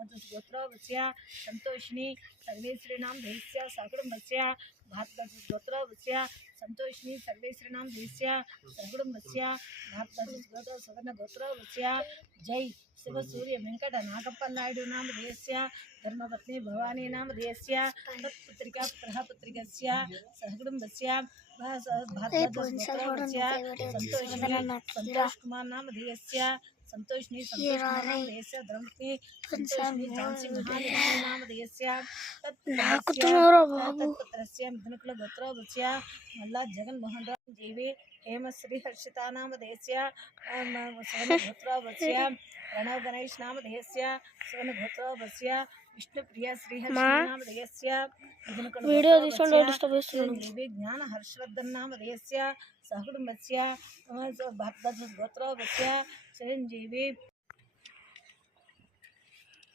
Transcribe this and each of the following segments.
वत्सया सतोषिणी सर्वे श्रीणाम धैस्या सगुण वत्सया भातगोत्र वत्सया संतोषिणी सर्वे श्रीणाम धैस्या सगुण वत्सया भातगोत्र सगुण गोत्र वत्सया जय। शिव सूर्य वेंकट नागप्पा नायडू नाम रेस्या धर्मपत्नी भवानी नाम रेस्या तत्पुत्रिका पुत्रः पुत्रिकस्य सहकुटुम्बस्य भातगोत्र सतोष संतोषिणी कुमार नाम रेस्या సంతోషిని సంతోషిని ద్రౌపది సంతోషిని ఝాన్సీ మహాదేశ్య తత్పుత్రస్య మిథునుకుల గోత్రోదస్య మళ్ళా జగన్మోహన్ రావు జీవి. హేమశ్రీ హర్షితానామధేస్య సోనగోత్రోవస్య ప్రణవ్ గణేష్ నామధేస్య సోనగోత్రోవస్య విష్ణుప్రియ శ్రీహర్షనామధేస్య మిథునుకుల జ్ఞాన హర్షవర్ధన్ నామధేస్య સહકુટુંબ બચ્યા બાપ દાદા ગોત્ર બચ્યા ચરણજીવી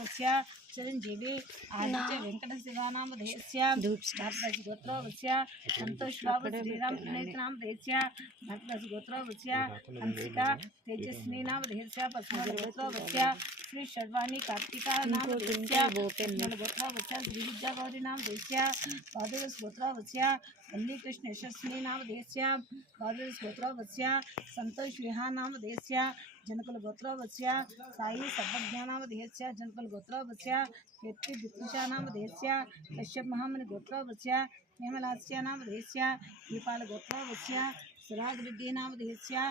वक्ष्या चिरञ्जीवी आदित्य वेङ्कटशिवानामधेयस्या भरतरसगोत्रो वक्ष्या सन्तोषबाबु श्रीराम प्रणीतनामधेयस्या भरतरसगोत्रो वक्ष्या हंसिका तेजस्वीनामधेयस्या पद्मगोत्रो वक्ष्या श्री शर्वाणी कार्तिका नाम वक्ष्या गोत्रो वक्ष्या श्रीविद्या गौरी नाम वक्ष्या पादुरसगोत्रो वक्ष्या संदी कृष्ण यशस्वी नाम देशिया गौरव गोत्रोवश्या सतोष विहा नाम देशिया जनकल गोत्रोवश्या साई सबज्ञा सन्निकृष्णयशस्वीनामधेस्या बादुरस्गोत्रोवत्स्या सन्तोषविहानामधेस्या जनकुलगोत्रोवत्स्या सायी सर्वज्ञानामधेस्या नाम देशिया कश्यप महामुनिगोत्रोवत्स्या निर्मलास्यानामधेस्या दीपालगोत्रोवत्स्या सुरागृद्धीनामधेस्या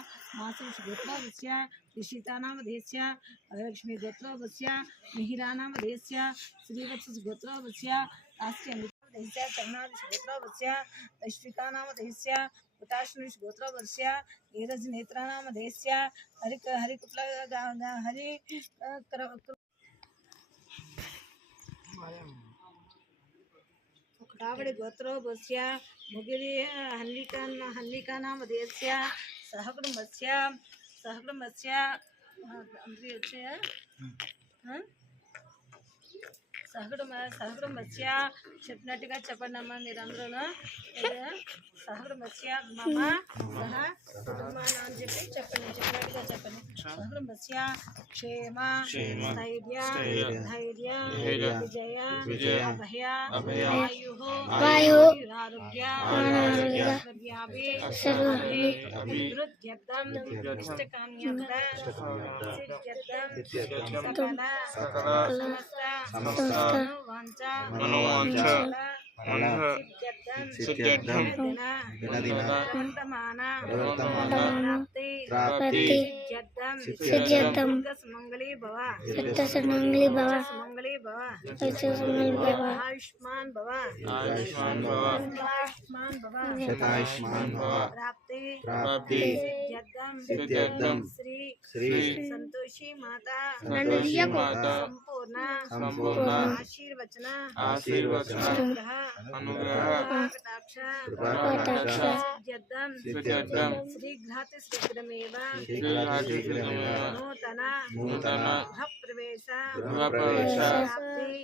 मिहिरा नाम देशिया श्रीवत्स श्रीवत्सगोत्रोवत्स्या तास्य दहिस्या चमनादिश गोत्रावस्या दशपितानाम दहिस्या पुताशनुष गोत्रावस्या नीरज नेत्रानाम दहिस्या हरि हरि कुटला हरि कुटावड़े गोत्रावस्या मुगिरी हल्लिका हल्लिकानाम दहिस्या सहकुटुंबस्या सहकुटुंबस्या अंदर अच्छे हैं हम्म. हाँ? ఆ? సహకుటుంబ సహకుటుంబస్య చెప్పినట్టుగా చెప్పండి అమ్మా మీరందరూ సహకుటుంబస్య మమ సహ కుటుంబాన అని చెప్పి చెప్పండి చెప్పినట్టుగా చెప్పండి సహకుటుంబస్య క్షేమ స్థైర్య ధైర్య విజయ అభయ వాయు ఆరోగ్య సమస్త మనోవాంఛ సిద్ధ్యర్థం వర్తమాన ప్రాప్తి సిద్ధ్యర్థం సుమంగళీ భవ సప్తసమంగళి భవ సుమంగళీ భవ భవ ఆయుష్మాన్ భవ ఆయుష్మాన్ భవ ఆయుష్మాన్ భవ శతాయుష్మాన్ భవ ప్రాప్తి ప్రాప్తి सिद्ध्यर्थम श्री संतोषी माता संतोषी माता संपूर्ण संपूर्ण आशीर्वचन अनुग्रह कटाक्ष कटाक्ष श्री घाति श्री घाति श्रीग्रमेव नूतन प्रवेश प्रवेश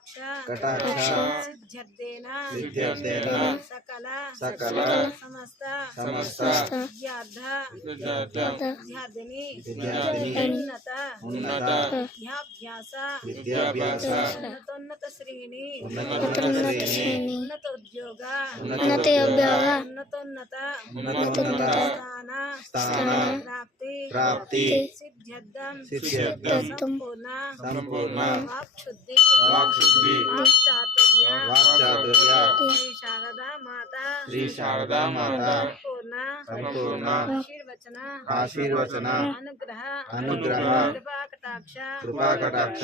కటాక్ష కటాక్ష సిద్ధ్యర్థేన సిద్ధ్యర్థేన సకల సకల సమస్త సమస్త విద్యార్థ విద్యార్థం విద్యార్థిని విద్యార్థిని ఉన్నత ఉన్నత విద్యాభ్యాస విద్యాభ్యాస ఉన్నతోన్నత శ్రేణి ఉన్నత ఉద్యోగ ఉన్నత యోగ్యోగ ఉన్నతోన్నత ఉన్నతోన్నత స్థాన స్థాన ప్రాప్తి ప్రాప్తి సిద్ధ్యర్థం సిద్ధ్యర్థం సంపూర్ణ సంపూర్ణ వాక్శుద్ధి श्री शारदा माता श्री शारदा माता। संपूर्ण। आशीर्वचना। आशीर्वचना। अनुग्रह। अनुग्रह। कृपा कटाक्ष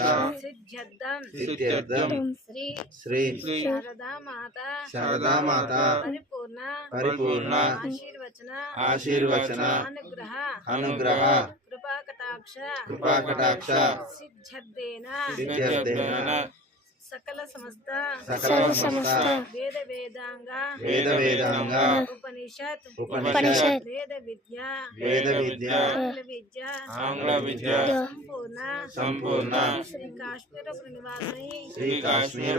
श्री श्री शारदा माता। शारदा माता। పరిపూర్ణ పరిపూర్ణ ఆశీర్వచన ఆశీర్వచన అనుగ్రహ అనుగ్రహ కృపాకటాక్ష కృపాకటాక్ష సిద్ధ్యర్థేన సిద్ధ్యర్థేన సకల సమస్త సకల సమస్త వేద వేదాంగ వేద వేదాంగ ఉపనిషత్ ఉపనిషత్ వేద విద్య వేద విద్య ఆంగ్ల విద్య ఆంగ్ల విద్య సంపూర్ణ సంపూర్ణ శ్రీ కాశ్మీర శ్రీ కాశ్మీర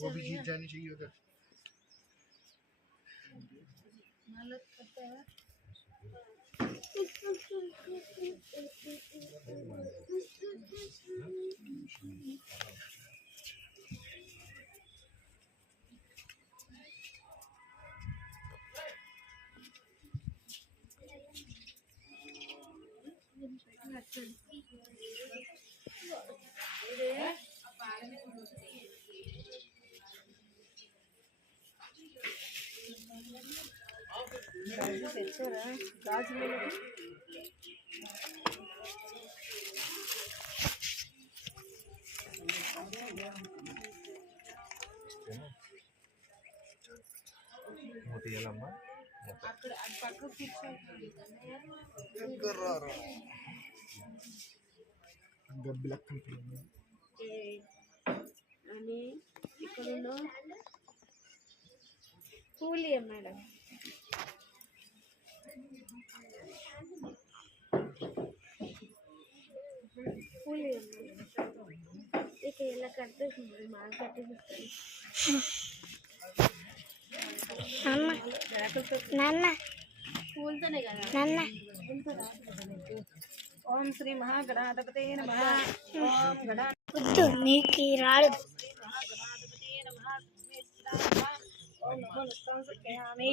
वो भी जीत जानी चाहिए उधर। माला करता है। గాజు తెచ్చారా గాజు లేదు అక్కడ అది పక్కకు కూర్చోండి అని ఇక్కడ కూలి మేడం కూలి ఇక ఎలా కట్టేసింది మాకు కట్టేసిస్తాను అమ్మ నాన్న. పూలతోనే కదా నాన్న ఓం శ్రీ మహాగణాధిపతే నమ ఓం గణా వద్దు నీకు రాడు మహాగణాధిపతే నమ ఓం నమో నమస్కారామి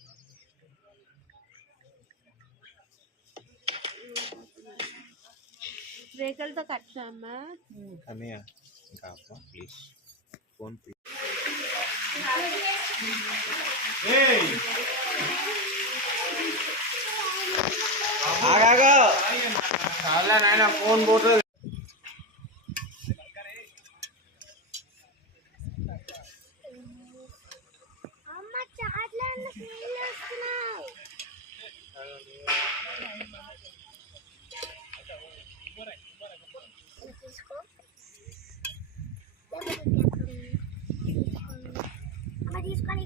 రేఖలతో కన్నయ్య ఇంకా అప్ప ప్లీజ్ ఫోన్ ప్లీజ్ చాలా నాయన ఫోన్ పోతుంది. అమ్మ తీసుకో. అమ్మ తీసుకొని